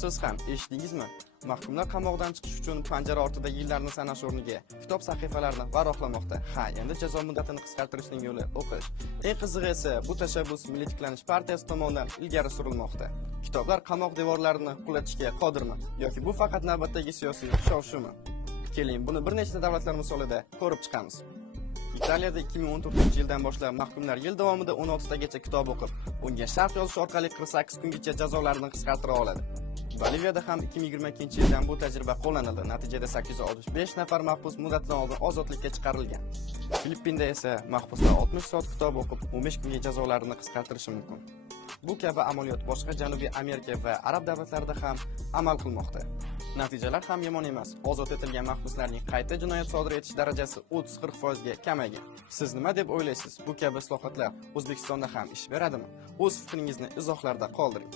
Siz ham eshitdingizmi? Mahkumlar qamoqdan chiqish uchun panjara ortida yillarni sanash o'rniga kitob sahifalarini varaqlamoqda. Ha, endi jazo muddatini qisqartirishning yo'li o'qish. Eng qizig'i esa bu tashabbus Milliy tiklanish partiyasi tomonidan ilgari surilmoqda. Kitoblar qamoq devorlarini qulatishga qodirmi yoki bu faqat navbatdagi siyosiy shov-shuvmi? Keling, buni bir nechta davlatlar misolida ko'rib chiqamiz. Italiyada 2014-yildan boshlab mahkumlar yil davomida 16 tagacha kitob o'qib, unga sharh yozish orqali 48 kungacha jazolarini qisqartira oladi. Boliviyada ham 2022-yildan bu tajriba qo'llanildi. Natijada 865 nafar mahbus muddatdan oldin ozodlikka chiqarilgan. Filippinda esa mahbuslar 60 soat kitob o'qib, 15 kunga jazolarini qisqartirishi mumkin. Bu kabi amaliyot boshqa Janubiy Amerika va Arab davlatlarida ham amal qilmoqda. Natijalar ham yomon emas. Ozod etilgan mahbuslarning qayta jinoyat sodir etish darajasi 30-40% ga kamaygan. Siz nima deb o'ylaysiz? Bu kabi islohotlar O'zbekistonda ham ish beradimi? O'z fikringizni izohlarda qoldiring.